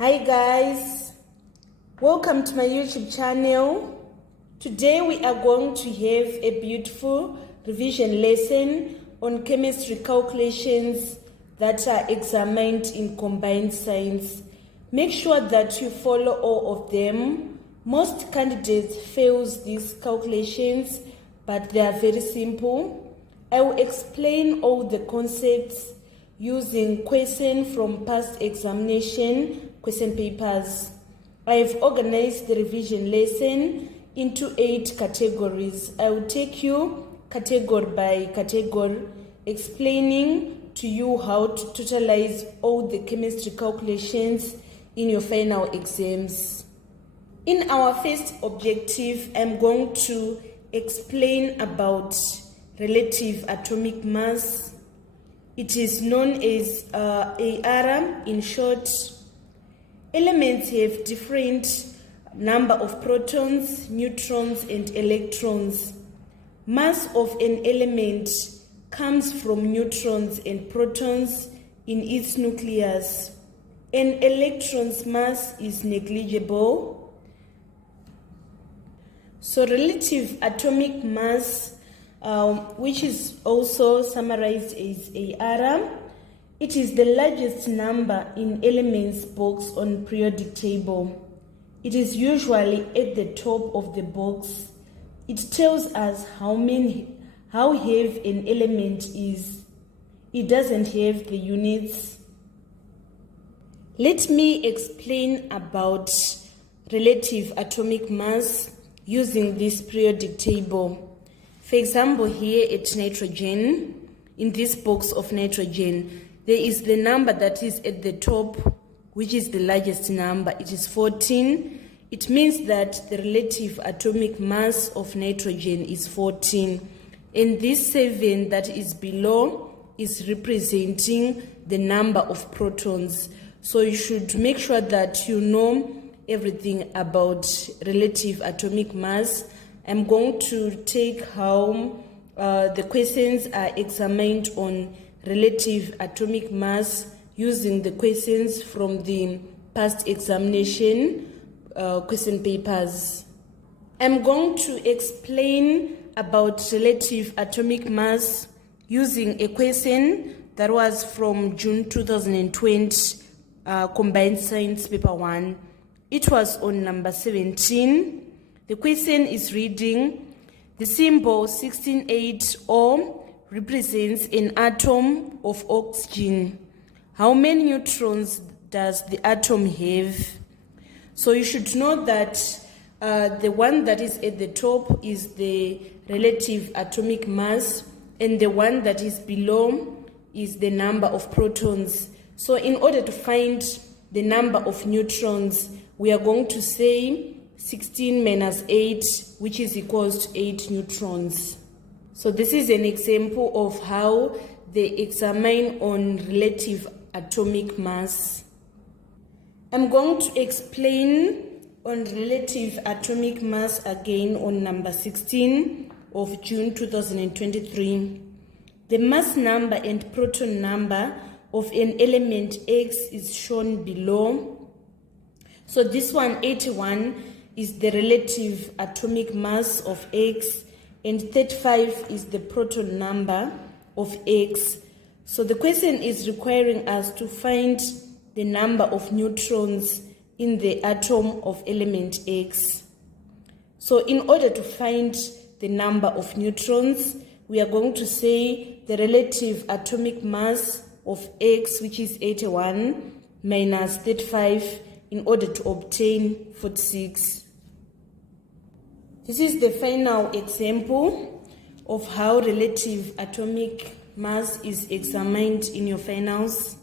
Hi guys, welcome to my YouTube channel. Today we are going to have a beautiful revision lesson on chemistry calculations that are examined in combined science. Make sure that you follow all of them. Most candidates fail these calculations, but they are very simple. I will explain all the concepts using questions from past examination question papers. I have organized the revision lesson into 8 categories. I will take you category by category, explaining to you how to totalize all the chemistry calculations in your final exams. In our first objective, I'm going to explain about relative atomic mass. It is known as AR in short. Elements have different number of protons, neutrons, and electrons. Mass of an element comes from neutrons and protons in its nucleus. An electron's mass is negligible. So relative atomic mass, which is also summarized as AR, it is the largest number in elements box on periodic table. It is usually at the top of the box. It tells us how heavy an element is. It doesn't have the units. Let me explain about relative atomic mass using this periodic table. For example, here at nitrogen, in this box of nitrogen, there is the number that is at the top, which is the largest number. It is 14. It means that the relative atomic mass of nitrogen is 14. And this 7 that is below is representing the number of protons. So you should make sure that you know everything about relative atomic mass. I'm going to take how the questions are examined on relative atomic mass using the questions from the past examination question papers. I'm going to explain about relative atomic mass using a question that was from June 2020, Combined Science Paper 1. It was on number 17. The question is reading, the symbol 168O represents an atom of oxygen. How many neutrons does the atom have? So you should know that the one that is at the top is the relative atomic mass, and the one that is below is the number of protons. So in order to find the number of neutrons, we are going to say 16 minus 8, which is equals to 8 neutrons. So this is an example of how they examine on relative atomic mass. I'm going to explain on relative atomic mass again on number 16 of June 2023. The mass number and proton number of an element X is shown below. So this one, 81, is the relative atomic mass of X, and 35 is the proton number of X. So the question is requiring us to find the number of neutrons in the atom of element X. So in order to find the number of neutrons, we are going to say the relative atomic mass of X, which is 81, minus 35, in order to obtain 46. This is the final example of how relative atomic mass is examined in your finals.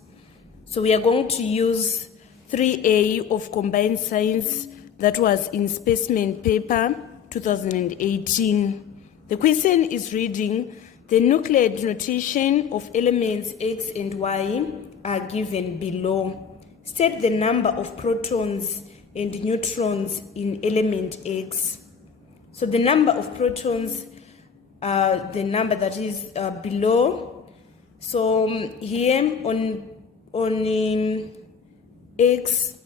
So we are going to use 3A of combined science that was in specimen paper 2018. The question is reading, the nuclear notation of elements X and Y are given below. State the number of protons and neutrons in element X. So the number of protons, the number that is below. So here on X,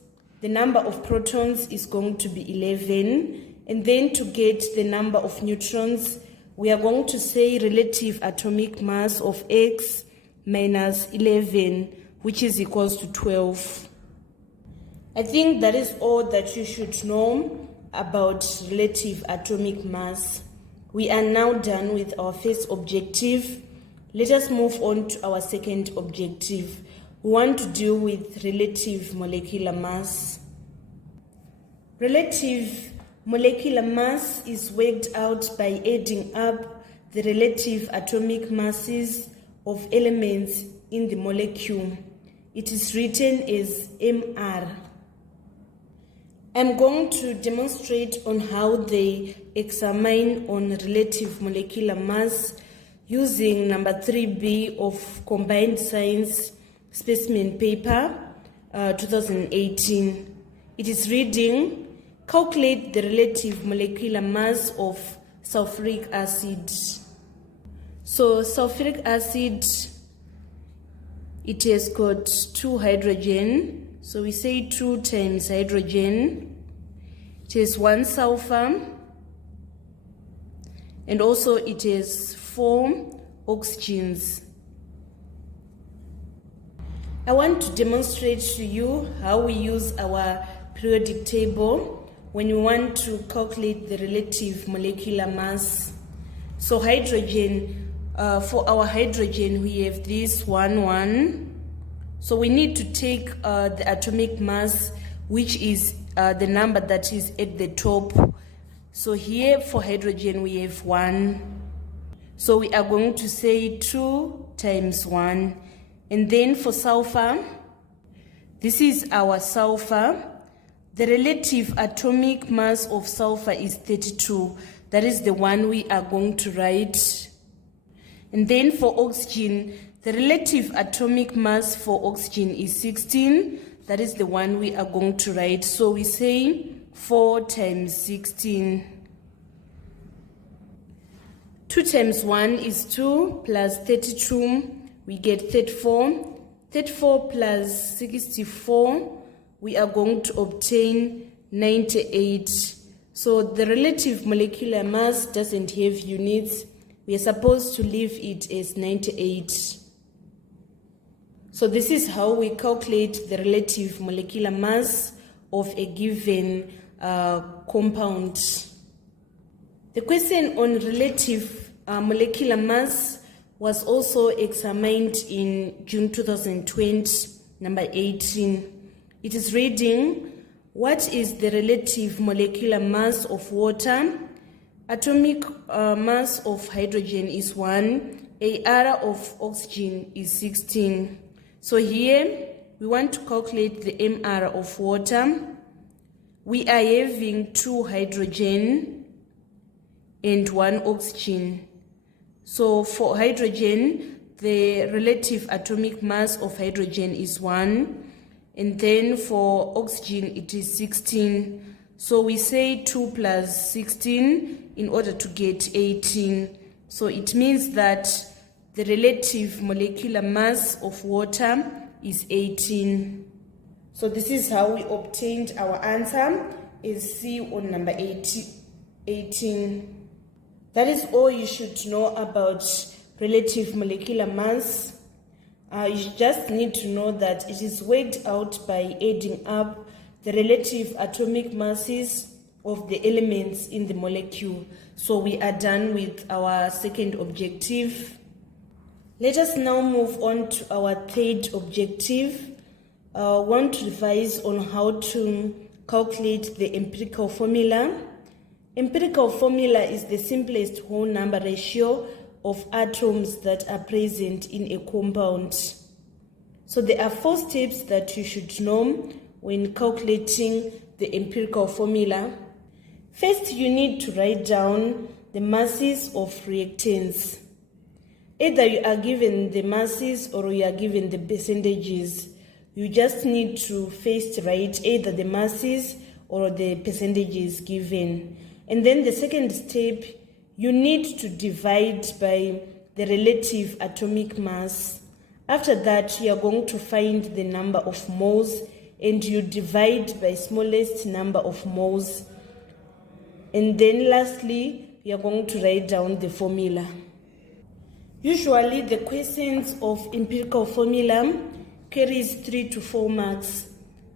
the number of protons is going to be 11. And then to get the number of neutrons, we are going to say relative atomic mass of X minus 11, which is equals to 12. I think that is all that you should know about relative atomic mass. We are now done with our first objective. Let us move on to our second objective. We want to deal with relative molecular mass. Relative molecular mass is worked out by adding up the relative atomic masses of elements in the molecule. It is written as MR. I'm going to demonstrate on how they examine on relative molecular mass using number 3B of Combined Science Specimen Paper 2018. It is reading, calculate the relative molecular mass of sulfuric acid. So sulfuric acid, it has got 2 hydrogen. So we say 2 times hydrogen. It has 1 sulfur. And also it has 4 oxygens. I want to demonstrate to you how we use our periodic table when we want to calculate the relative molecular mass. So hydrogen, for our hydrogen, we have this 1, 1. So we need to take the atomic mass, which is the number that is at the top. So here for hydrogen, we have 1. So we are going to say 2 times 1. And then for sulfur, this is our sulfur. The relative atomic mass of sulfur is 32. That is the one we are going to write. And then for oxygen, the relative atomic mass for oxygen is 16. That is the one we are going to write. So we say 4 times 16. 2 times 1 is 2 plus 32. We get 34. 34 plus 64, we are going to obtain 98. So the relative molecular mass doesn't have units. We are supposed to leave it as 98. So this is how we calculate the relative molecular mass of a given compound. The question on relative molecular mass was also examined in June 2020, number 18. It is reading, what is the relative molecular mass of water? Atomic mass of hydrogen is 1, AR of oxygen is 16. So here we want to calculate the MR of water. We are having 2 hydrogen and 1 oxygen. So for hydrogen, the relative atomic mass of hydrogen is 1. And then for oxygen, it is 16. So we say 2 plus 16 in order to get 18. So it means that the relative molecular mass of water is 18. So this is how we obtained our answer, is C on number 18. That is all you should know about relative molecular mass. You just need to know that it is worked out by adding up the relative atomic masses of the elements in the molecule. So we are done with our second objective. Let us now move on to our third objective. We want to revise on how to calculate the empirical formula. Empirical formula is the simplest whole number ratio of atoms that are present in a compound. So there are 4 steps that you should know when calculating the empirical formula. First, you need to write down the masses of reactants. Either you are given the masses or you are given the percentages. You just need to first write either the masses or the percentages given. And then the second step, you need to divide by the relative atomic mass. After that, you are going to find the number of moles and you divide by smallest number of moles. And then lastly, we are going to write down the formula. Usually the questions of empirical formula carries 3 to 4 marks.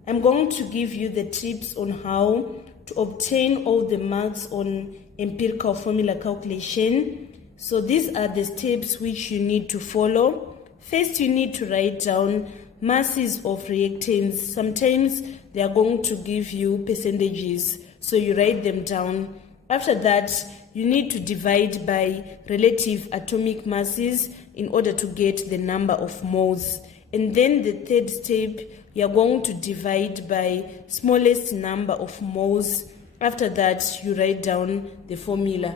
I'm going to give you the tips on how to obtain all the marks on empirical formula calculation. So these are the steps which you need to follow. First, you need to write down masses of reactants. Sometimes they are going to give you percentages, so you write them down. After that, you need to divide by relative atomic masses in order to get the number of moles. And then the third step, you are going to divide by smallest number of moles. After that, you write down the formula.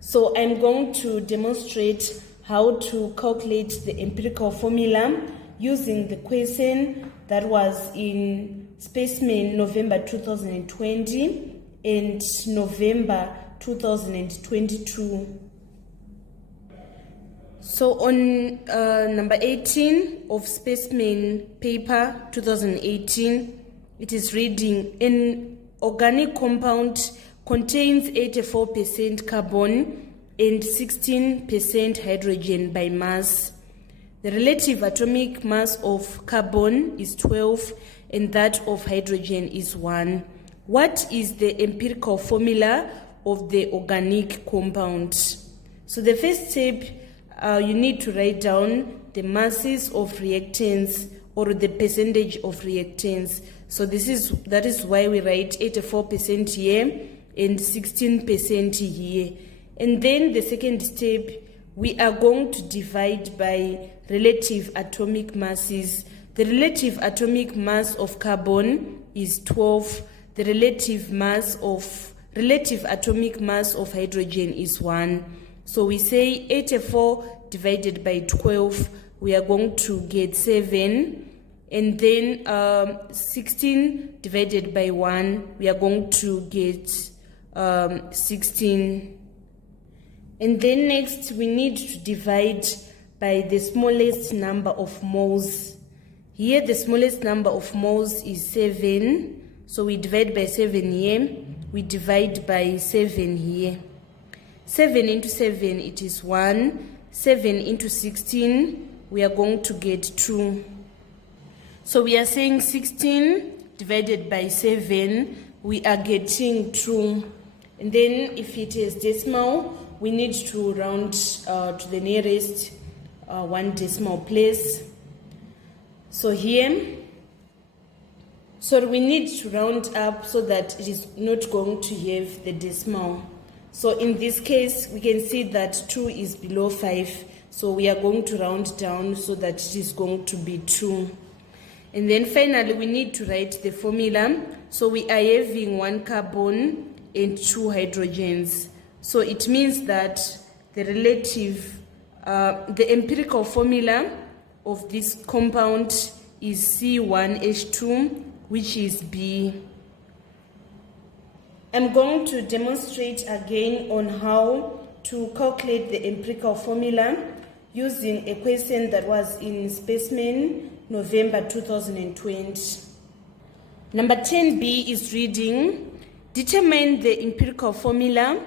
So I'm going to demonstrate how to calculate the empirical formula using the question that was in specimen November 2020 and November 2022. So on number 18 of specimen paper 2018, it is reading: an organic compound contains 84% carbon and 16% hydrogen by mass. The relative atomic mass of carbon is 12 and that of hydrogen is 1. What is the empirical formula of the organic compound? So the first step, you need to write down the masses of reactants or the percentage of reactants. So that is why we write 84% here and 16% here. And then the second step, we are going to divide by relative atomic masses. The relative atomic mass of carbon is 12. The relative atomic mass of hydrogen is 1. So we say 84 divided by 12, we are going to get 7. And then 16 divided by 1, we are going to get 16. And then next, we need to divide by the smallest number of moles. Here, the smallest number of moles is 7. So we divide by 7 here. We divide by 7 here. 7 into 7, it is 1. 7 into 16, we are going to get 2. So we are saying 16 divided by 7, we are getting 2. And then if it is decimal, we need to round to the nearest 1 decimal place. So here, so we need to round up so that it is not going to have the decimal. So in this case, we can see that 2 is below 5. So we are going to round down so that it is going to be 2. And then finally, we need to write the formula. So we are having 1 carbon and 2 hydrogens. So it means that the empirical formula of this compound is C1H2, which is B. I'm going to demonstrate again on how to calculate the empirical formula using a question that was in specimen November 2020. Number 10B is reading: determine the empirical formula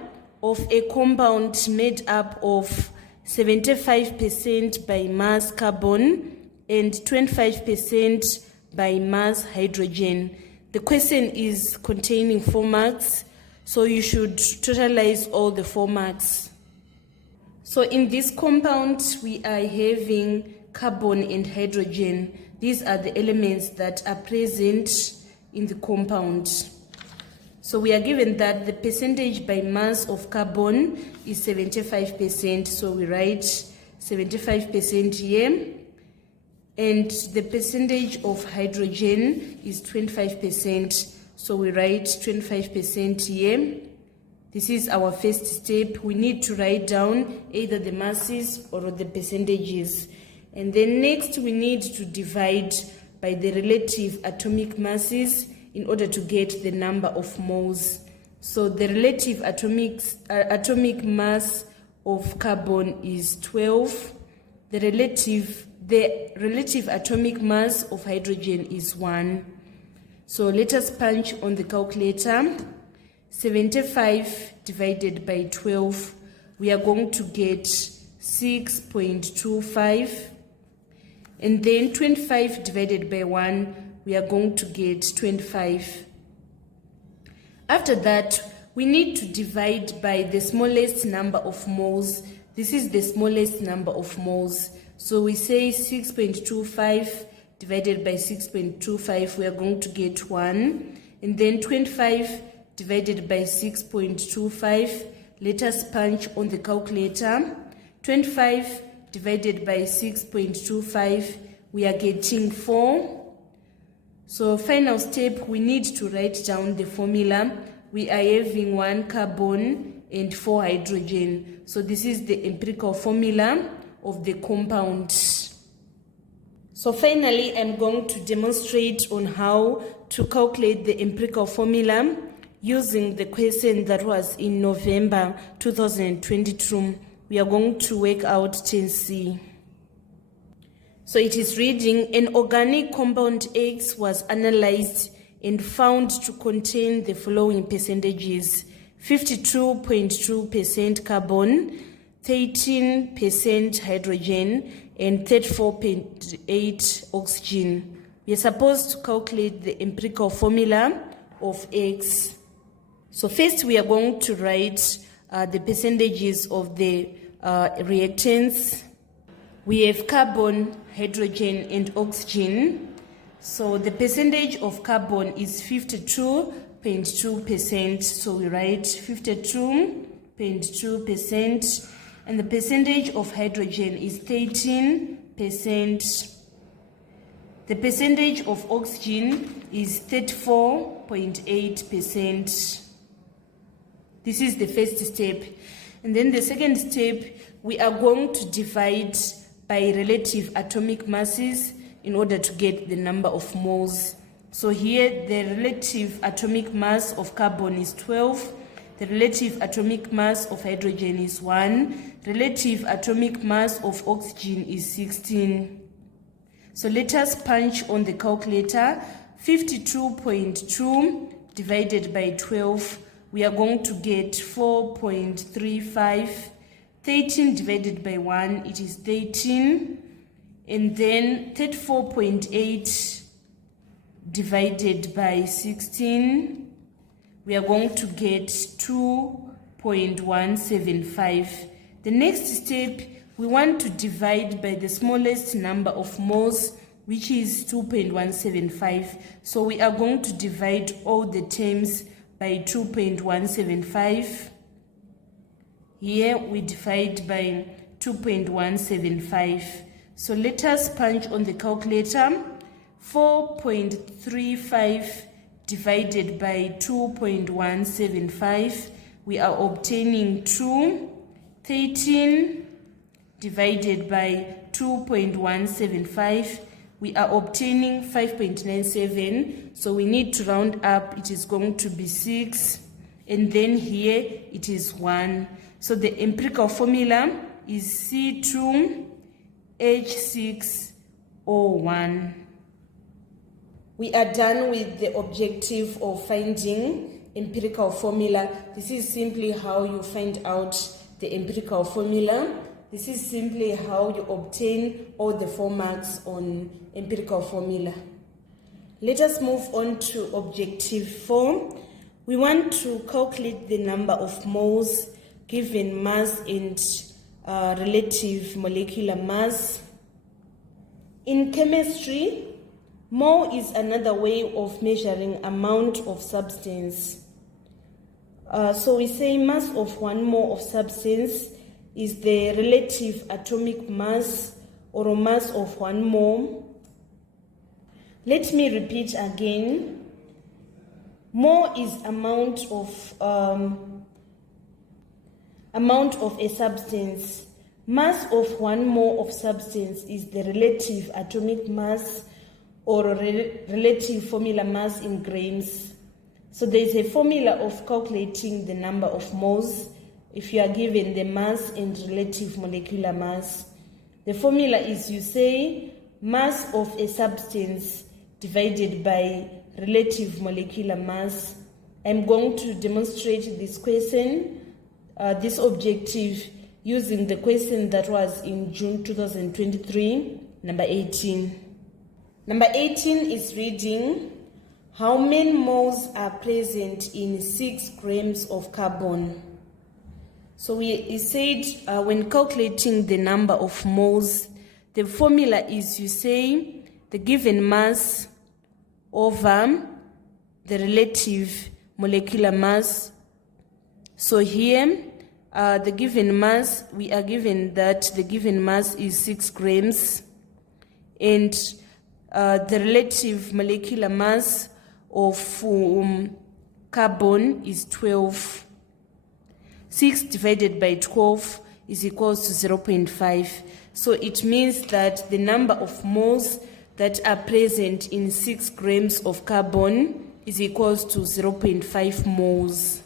of a compound made up of 75% by mass carbon and 25% by mass hydrogen. The question is containing 4 marks, so you should totalize all the 4 marks. So in this compound, we are having carbon and hydrogen. These are the elements that are present in the compound. So we are given that the percentage by mass of carbon is 75%. So we write 75% here. And the percentage of hydrogen is 25%. So we write 25% here. This is our first step. We need to write down either the masses or the percentages. And then next we need to divide by the relative atomic masses in order to get the number of moles. So the relative atomic mass of carbon is 12. The relative the relative atomic mass of hydrogen is 1. So let us punch on the calculator. 75 divided by 12, we are going to get 6.25. And then 25 divided by 1, we are going to get 25. After that, we need to divide by the smallest number of moles. This is the smallest number of moles. So we say 6.25 divided by 6.25, we are going to get 1. And then 25 divided by 6.25, let us punch on the calculator. 25 divided by 6.25, we are getting 4. So final step, we need to write down the formula. We are having 1 carbon and 4 hydrogen. So this is the empirical formula of the compound. So finally, I'm going to demonstrate on how to calculate the empirical formula using the question that was in November 2022. We are going to work out 10C. So it is reading, an organic compound X was analyzed and found to contain the following percentages: 52.2% carbon, 13% hydrogen, and 34.8% oxygen. We are supposed to calculate the empirical formula of X. So first we are going to write the percentages of the reactants. We have carbon, hydrogen, and oxygen. So the percentage of carbon is 52.2%. So we write 52.2%. And the percentage of hydrogen is 13%. The percentage of oxygen is 34.8%. This is the first step. And then the second step, we are going to divide by relative atomic masses in order to get the number of moles. So here the relative atomic mass of carbon is 12, the relative atomic mass of hydrogen is 1, relative atomic mass of oxygen is 16. So let us punch on the calculator. 52.2 divided by 12, we are going to get 4.35. 13 divided by 1, it is 13. And then 34.8 divided by 16, we are going to get 2.175. The next step, we want to divide by the smallest number of moles, which is 2.175. So we are going to divide all the terms by 2.175. Here we divide by 2.175. So let us punch on the calculator. 4.35 divided by 2.175, we are obtaining 2. 13 divided by 2.175, we are obtaining 5.97. So we need to round up, it is going to be 6. And then here it is 1. So the empirical formula is C2H6O1. We are done with the objective of finding empirical formula. This is simply how you find out the empirical formula. This is simply how you obtain all the 4 marks on empirical formula. Let us move on to objective 4. We want to calculate the number of moles given mass and relative molecular mass. In chemistry, mole is another way of measuring amount of substance. So we say mass of 1 mole of substance is the relative atomic mass or mass of 1 mole. Let me repeat again. Mole is amount of a substance. Mass of 1 mole of substance is the relative atomic mass or relative formula mass in grams. So there is a formula of calculating the number of moles if you are given the mass and relative molecular mass. The formula is, you say, mass of a substance divided by relative molecular mass. I'm going to demonstrate this question, this objective, using the question that was in June 2023, number 18. Number 18 is reading, how many moles are present in 6 grams of carbon? So we said when calculating the number of moles, the formula is, you say, the given mass over the relative molecular mass. So here, the given mass, we are given that the given mass is 6 grams, and the relative molecular mass of carbon is 12. 6 divided by 12 is equals to 0.5. So it means that the number of moles that are present in 6 grams of carbon is equals to 0.5 moles.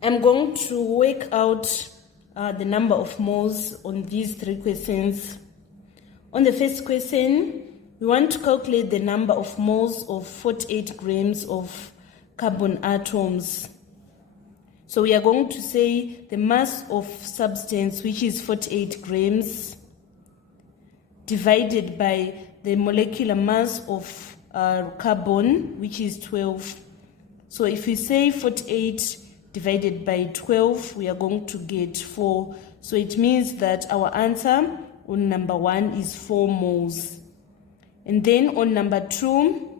I'm going to work out the number of moles on these 3 questions. On the first question, we want to calculate the number of moles of 48 grams of carbon atoms. So we are going to say the mass of substance, which is 48 grams, divided by the molecular mass of carbon, which is 12. So if we say 48 divided by 12, we are going to get 4. So it means that our answer on number 1 is 4 moles. And then on number 2,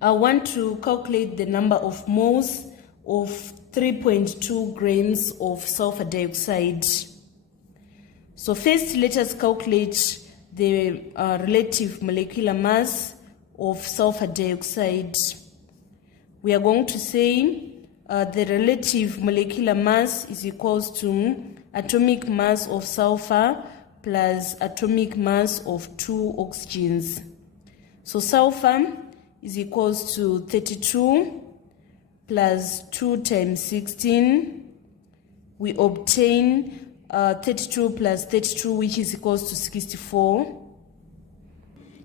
I want to calculate the number of moles of 3.2 grams of sulfur dioxide. So first, let us calculate the relative molecular mass of sulfur dioxide. We are going to say the relative molecular mass is equals to atomic mass of sulfur plus atomic mass of 2 oxygens. So sulfur is equals to 32 plus 2 times 16, we obtain 32 plus 32, which is equals to 64.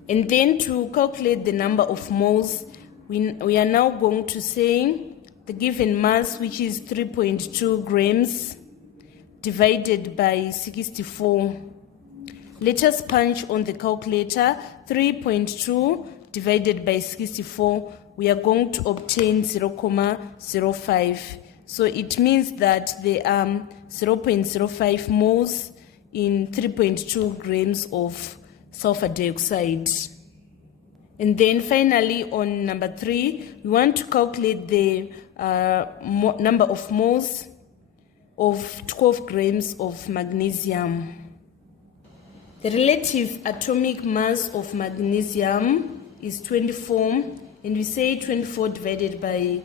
And then to calculate the number of moles, we are now going to say the given mass, which is 3.2 grams, divided by 64. Let us punch on the calculator. 3.2 divided by 64, we are going to obtain 0.05. So it means that there are 0.05 moles in 3.2 grams of sulfur dioxide. And then finally on number 3, we want to calculate the number of moles of 12 grams of magnesium. The relative atomic mass of magnesium is 24, and we say 24 divided by,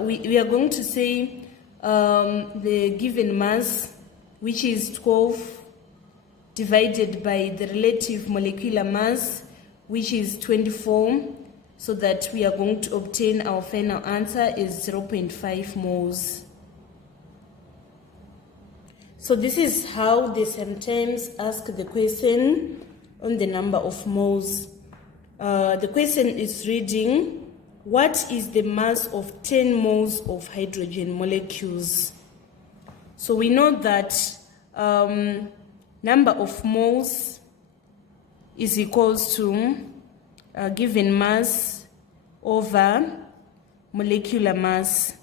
we are going to say the given mass, which is 12, divided by the relative molecular mass, which is 24, so that we are going to obtain our final answer is 0.5 moles. So this is how they sometimes ask the question on the number of moles. The question is reading, what is the mass of 10 moles of hydrogen molecules? So we know that number of moles is equals to given mass over molecular mass.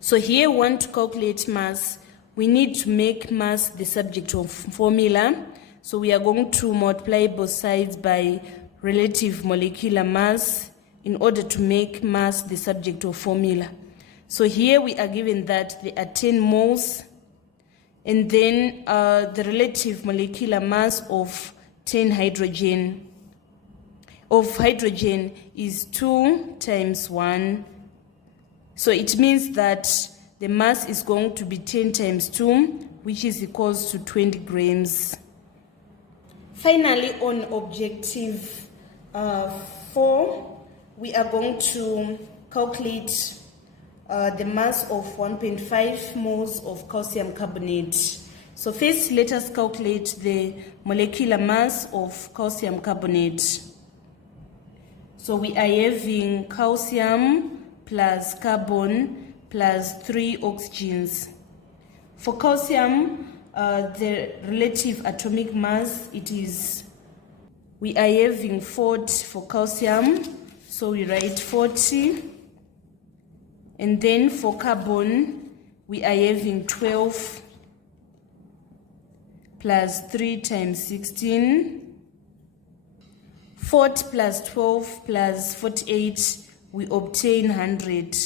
So here we want to calculate mass. We need to make mass the subject of formula. So we are going to multiply both sides by relative molecular mass in order to make mass the subject of formula. So here we are given that there are 10 moles, and then the relative molecular mass of 10 hydrogen is 2 times 1. So it means that the mass is going to be 10 times 2, which is equals to 20 grams. Finally, on objective 4, we are going to calculate the mass of 1.5 moles of calcium carbonate. So first, let us calculate the molecular mass of calcium carbonate. So we are having calcium plus carbon plus 3 oxygens. For calcium, the relative atomic mass, we are having 40 for calcium, so we write 40. And then for carbon, we are having 12 plus 3 times 16. 40 plus 12 plus 48, we obtain 100.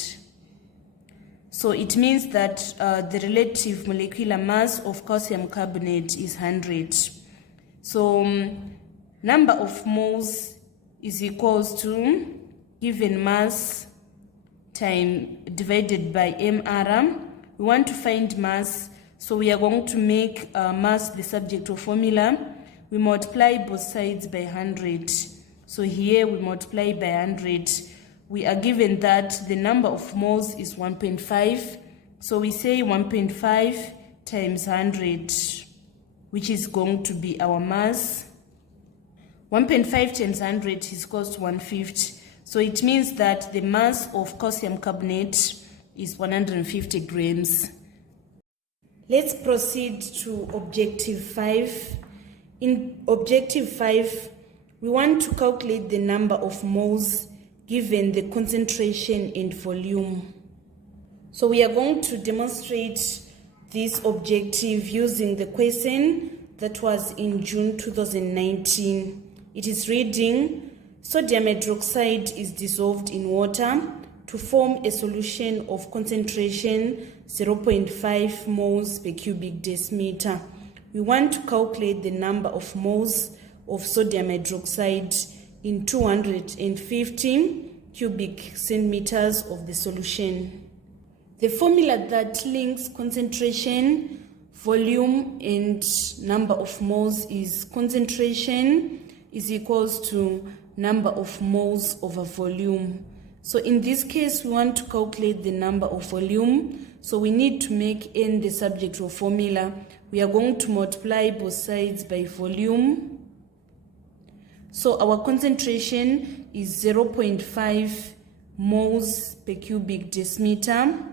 So it means that the relative molecular mass of calcium carbonate is 100. So number of moles is equals to given mass time divided by mR. We want to find mass, so we are going to make mass the subject of formula. We multiply both sides by 100. So here we multiply by 100. We are given that the number of moles is 1.5. So we say 1.5 times 100, which is going to be our mass. 1.5 times 100 is equals to 150. So it means that the mass of calcium carbonate is 150 grams. Let's proceed to objective 5. In objective 5, we want to calculate the number of moles given the concentration and volume. So we are going to demonstrate this objective using the question that was in June 2019. It is reading, sodium hydroxide is dissolved in water to form a solution of concentration 0.5 moles per cubic decimeter. We want to calculate the number of moles of sodium hydroxide in 250 cubic centimeters of the solution. The formula that links concentration, volume, and number of moles is concentration is equals to number of moles over volume. So in this case, we want to calculate the number of volume. So we need to make n the subject of formula. We are going to multiply both sides by volume. So our concentration is 0.5 moles per cubic decimeter.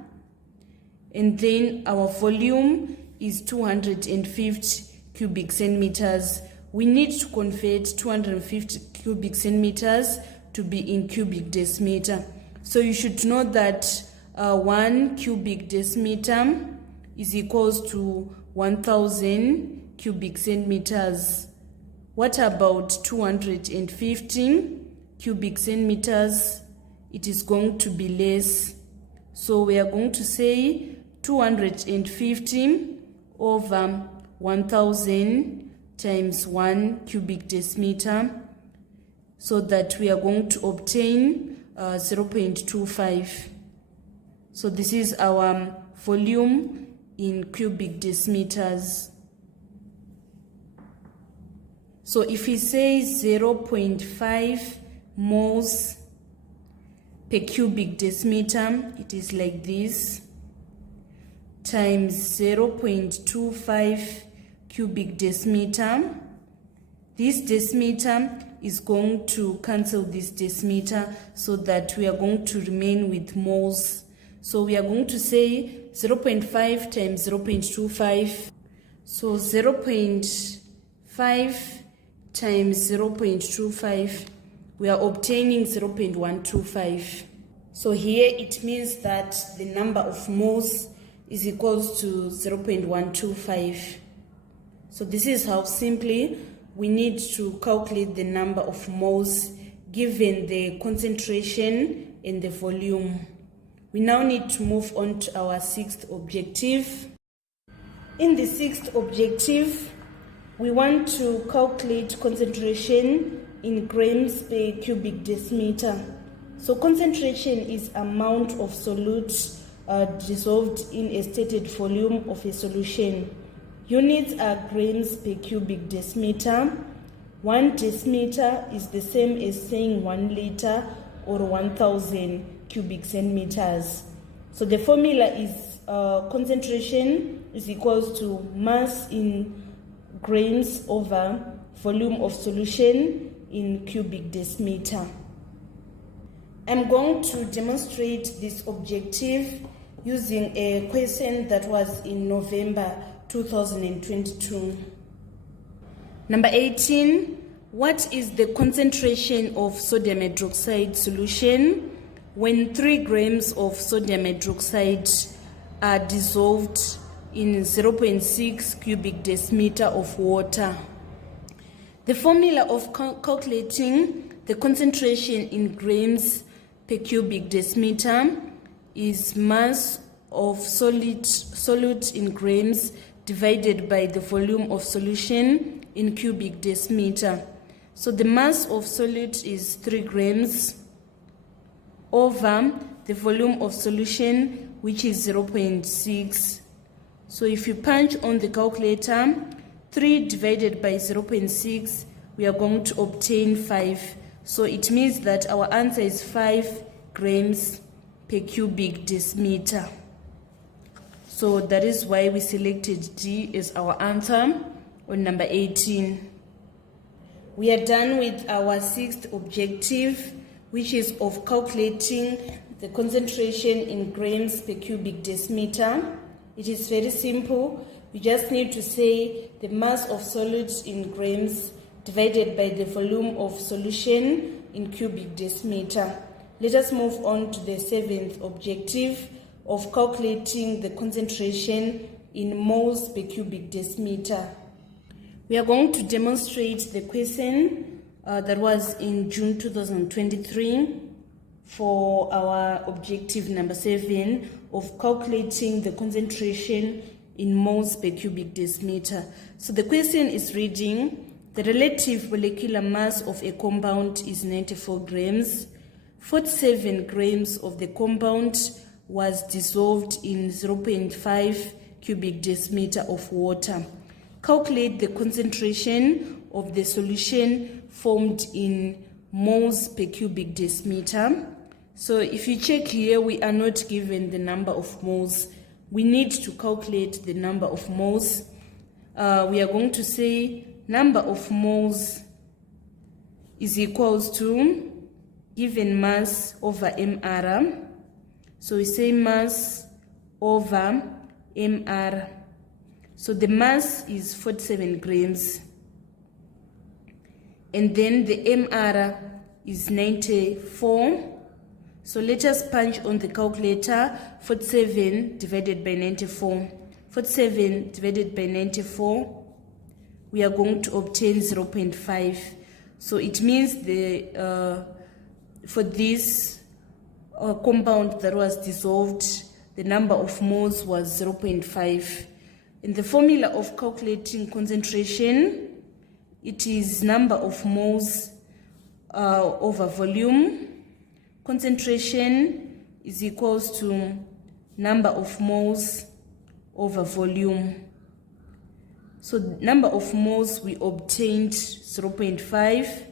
And then our volume is 250 cubic centimeters. We need to convert 250 cubic centimeters to be in cubic decimeter. So you should know that 1 cubic decimeter is equals to 1000 cubic centimeters. What about 250 cubic centimeters? It is going to be less. So we are going to say 250 over 1000 times 1 cubic decimeter, so that we are going to obtain 0.25. So this is our volume in cubic decimeters. So if we say 0.5 moles per cubic decimeter, it is like this, times 0.25 cubic decimeter. This decimeter is going to cancel this decimeter, so that we are going to remain with moles. So we are going to say 0.5 times 0.25. So 0.5 times 0.25, we are obtaining 0.125. So here it means that the number of moles is equals to 0.125. So this is how simply we need to calculate the number of moles given the concentration and the volume. We now need to move on to our sixth objective. In the sixth objective, we want to calculate concentration in grams per cubic decimeter. So concentration is amount of solute dissolved in a stated volume of a solution. Units are grams per cubic decimeter. 1 decimeter is the same as saying 1 liter or 1000 cubic centimeters. So the formula is concentration is equals to mass in grams over volume of solution in cubic decimeter. I'm going to demonstrate this objective using a question that was in November 2022. Number 18, what is the concentration of sodium hydroxide solution when 3 grams of sodium hydroxide are dissolved in 0.6 cubic decimeter of water? The formula of calculating the concentration in grams per cubic decimeter is mass of solute in grams divided by the volume of solution in cubic decimeter. So the mass of solute is 3 grams over the volume of solution, which is 0.6. So if you punch on the calculator 3 divided by 0.6, we are going to obtain 5. So it means that our answer is 5 grams per cubic decimeter. So that is why we selected D as our answer on number 18. We are done with our 6th objective, which is of calculating the concentration in grams per cubic decimeter. It is very simple. We just need to say the mass of solids in grams divided by the volume of solution in cubic decimeter. Let us move on to the 7th objective of calculating the concentration in moles per cubic decimeter. We are going to demonstrate the question that was in June 2023 for our objective number 7 of calculating the concentration in moles per cubic decimeter. So the question is reading, the relative molecular mass of a compound is 94 grams. 47 grams of the compound was dissolved in 0.5 cubic decimeter of water. Calculate the concentration of the solution formed in moles per cubic decimeter. So if you check here, we are not given the number of moles. We need to calculate the number of moles. We are going to say number of moles is equals to given mass over mR. So we say mass over mR. So the mass is 47 grams. And then the mR is 94. So let us punch on the calculator 47 divided by 94. 47 divided by 94, we are going to obtain 0.5. So it means for this compound that was dissolved, the number of moles was 0.5. In the formula of calculating concentration, it is number of moles over volume. Concentration is equals to number of moles over volume. So number of moles we obtained 0.5,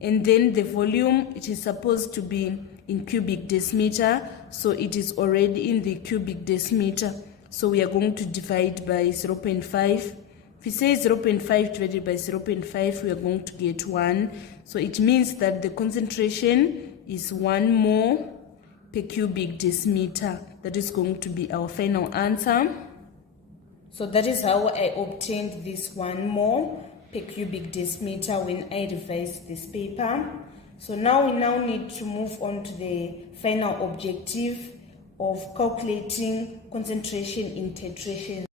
and then the volume, it is supposed to be in cubic decimeter, so it is already in the cubic decimeter. So we are going to divide by 0.5. If we say 0.5 divided by 0.5, we are going to get 1. So it means that the concentration is 1 mole per cubic decimeter. That is going to be our final answer. So that is how I obtained this 1 mole per cubic decimeter when I revised this paper. So now we need to move on to the final objective of calculating concentration in titration.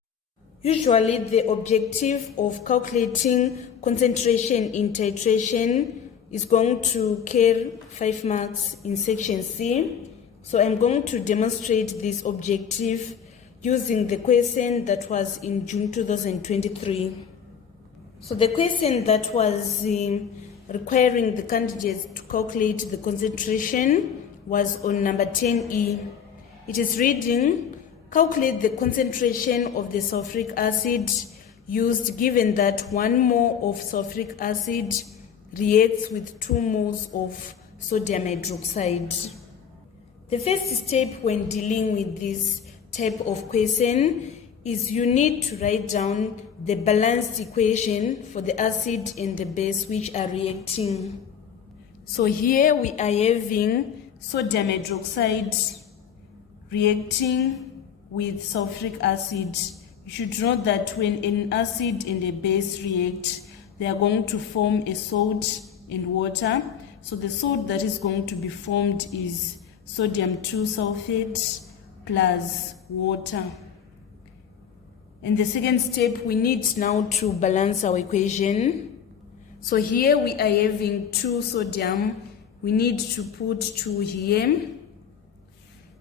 Usually the objective of calculating concentration in titration is going to carry 5 marks in section C. So I'm going to demonstrate this objective using the question that was in June 2023. So the question that was requiring the candidates to calculate the concentration was on number 10E. It is reading, calculate the concentration of the sulfuric acid used given that 1 mole of sulfuric acid reacts with 2 moles of sodium hydroxide. The first step when dealing with this type of question is you need to write down the balanced equation for the acid and the base which are reacting. So here we are having sodium hydroxide reacting with sulfuric acid. You should note that when an acid and a base react, they are going to form a salt and water. So the salt that is going to be formed is sodium 2 sulfate plus water. In the second step, we need now to balance our equation. So here we are having 2 sodium. We need to put 2 here.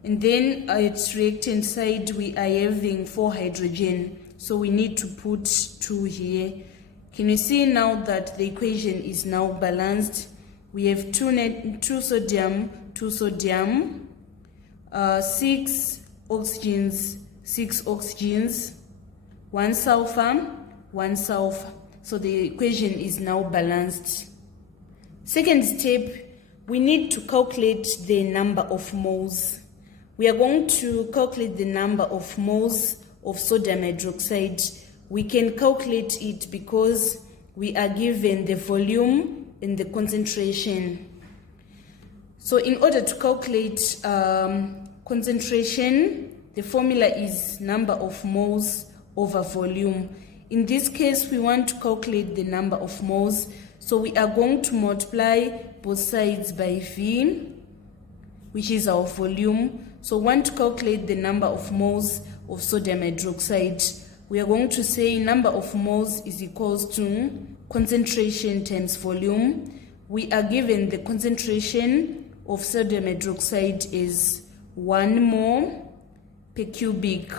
And then at reactant side, we are having 4 hydrogen. So we need to put 2 here. Can you see now that the equation is now balanced? We have 2 sodium, 2 sodium, 6 oxygens, 6 oxygens, 1 sulfur, 1 sulfur. So the equation is now balanced. Second step, we need to calculate the number of moles. We are going to calculate the number of moles of sodium hydroxide. We can calculate it because we are given the volume and the concentration. So in order to calculate concentration, the formula is number of moles over volume. In this case, we want to calculate the number of moles, so we are going to multiply both sides by V, which is our volume. So we want to calculate the number of moles of sodium hydroxide. We are going to say number of moles is equals to concentration times volume. We are given the concentration of sodium hydroxide is 1 mole per cubic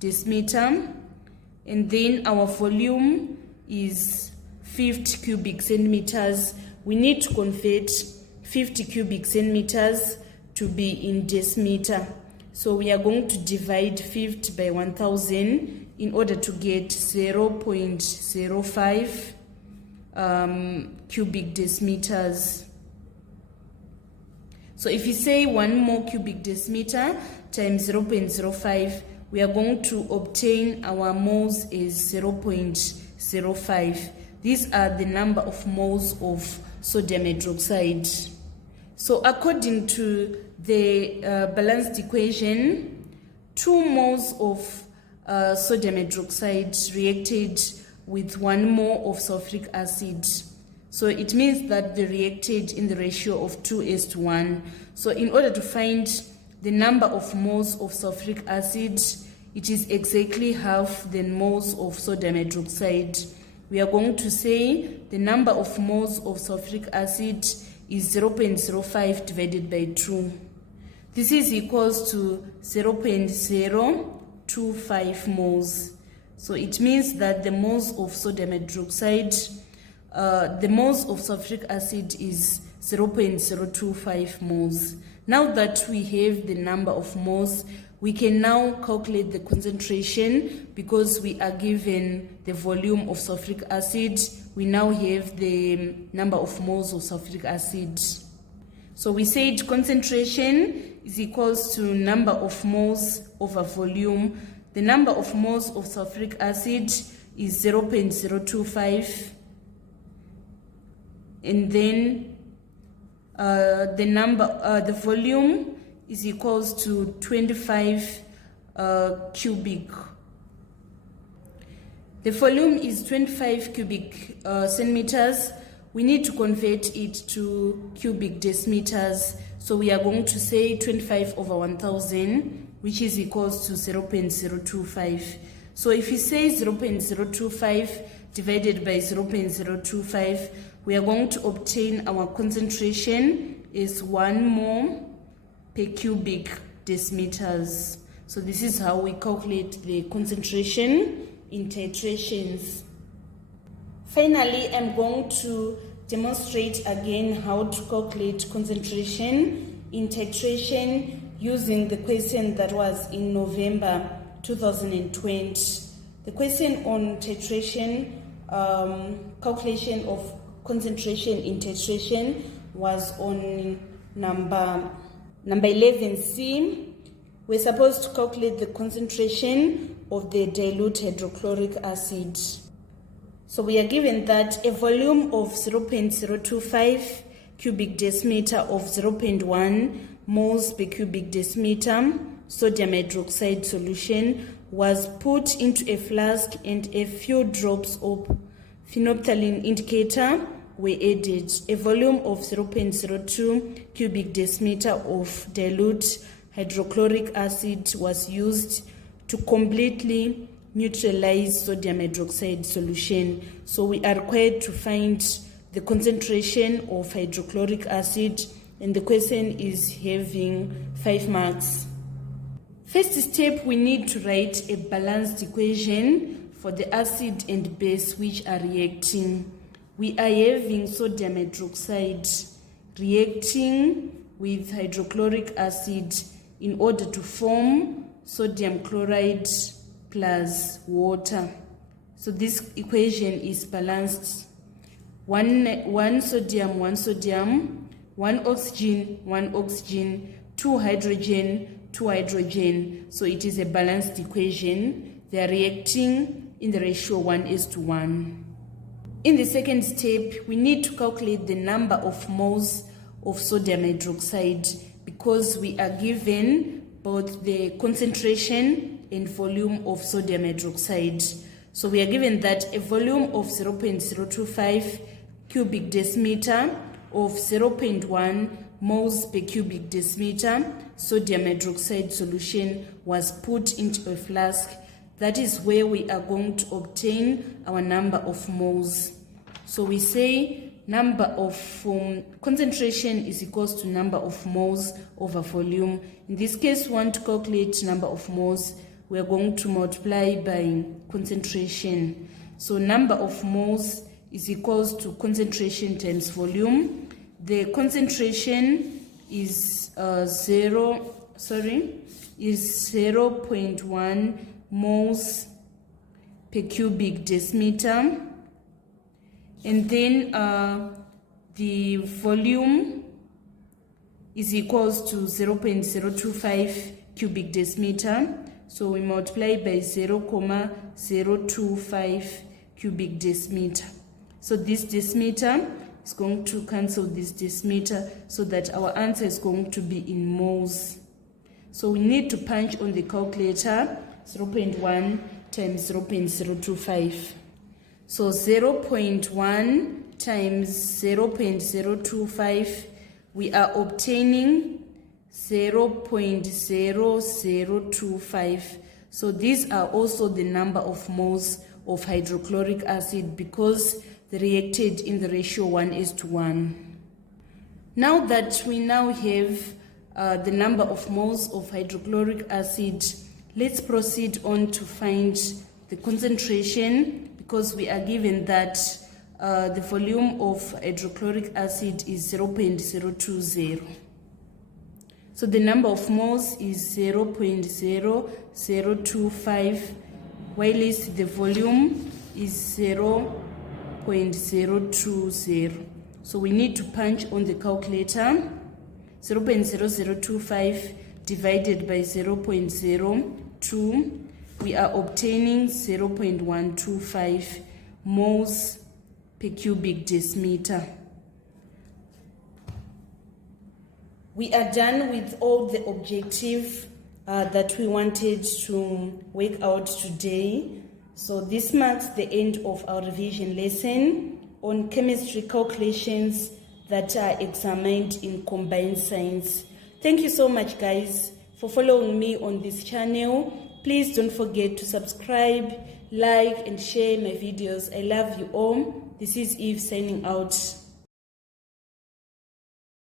decimeter, and then our volume is 50 cubic centimeters. We need to convert 50 cubic centimeters to be in decimeter. So we are going to divide 50 by 1000 in order to get 0.05 cubic decimeters. So if you say 1 more cubic decimeter times 0.05, we are going to obtain our moles is 0.05. These are the number of moles of sodium hydroxide. So according to the balanced equation, 2 moles of sodium hydroxide reacted with 1 mole of sulfuric acid. So it means that they reacted in the ratio of 2:1. So in order to find the number of moles of sulfuric acid, it is exactly half the moles of sodium hydroxide. We are going to say the number of moles of sulfuric acid is 0.05 divided by 2. This is equals to 0.025 moles. So it means that the moles of sodium hydroxide, the moles of sulfuric acid is 0.025 moles. Now that we have the number of moles, we can now calculate the concentration because we are given the volume of sulfuric acid. We now have the number of moles of sulfuric acid. So we said concentration is equals to number of moles over volume. The number of moles of sulfuric acid is 0.025, and then the volume is equals to 25 cubic. The volume is 25 cubic centimeters. We need to convert it to cubic decimeters. So we are going to say 25 over 1000, which is equals to 0.025. So if you say 0.025 divided by 0.025, we are going to obtain our concentration is 1 mole per cubic decimeters. So this is how we calculate the concentration in titrations. Finally, I'm going to demonstrate again how to calculate concentration in titration using the question that was in November 2020. The question on titration, calculation of concentration in titration was on number 11C. we're supposed to calculate the concentration of the dilute hydrochloric acid. So we are given that a volume of 0.025 cubic decimeter of 0.1 moles per cubic decimeter sodium hydroxide solution was put into a flask and a few drops of phenolphthalein indicator were added. A volume of 0.02 cubic decimeter of dilute hydrochloric acid was used to completely neutralize sodium hydroxide solution. So we are required to find the concentration of hydrochloric acid, and the question is having 5 marks. First step, we need to write a balanced equation for the acid and base which are reacting. We are having sodium hydroxide reacting with hydrochloric acid in order to form sodium chloride plus water. So this equation is balanced. One sodium, 1 oxygen, 2 hydrogen, 2 hydrogen. So it is a balanced equation. They are reacting in the ratio 1:1. In the second step, we need to calculate the number of moles of sodium hydroxide because we are given both the concentration and volume of sodium hydroxide. So we are given that a volume of 0.025 cubic decimeter of 0.1 moles per cubic decimeter sodium hydroxide solution was put into a flask. That is where we are going to obtain our number of moles. So we say number of concentration is equals to number of moles over volume. In this case, we want to calculate number of moles. We are going to multiply by concentration. So number of moles is equals to concentration times volume. The concentration is 0.1 moles per cubic decimeter, and then the volume is equals to 0.025 cubic decimeter. So we multiply by 0.025 cubic decimeter. So this decimeter is going to cancel this decimeter so that our answer is going to be in moles. So we need to punch on the calculator 0.1 times 0.025. So 0.1 times 0.025, we are obtaining 0.0025. So these are also the number of moles of hydrochloric acid because they reacted in the ratio 1:1. Now that we now have the number of moles of hydrochloric acid, let's proceed on to find the concentration because we are given that the volume of hydrochloric acid is 0.020. So the number of moles is 0.0025, while the volume is 0.020. So we need to punch on the calculator 0.0025 divided by 0.02. We are obtaining 0.125 moles per cubic decimeter. We are done with all the objective that we wanted to work out today. So this marks the end of our revision lesson on chemistry calculations that are examined in combined science. Thank you so much, guys, for following me on this channel. Please don't forget to subscribe, like, and share my videos. I love you all. This is Eve signing out.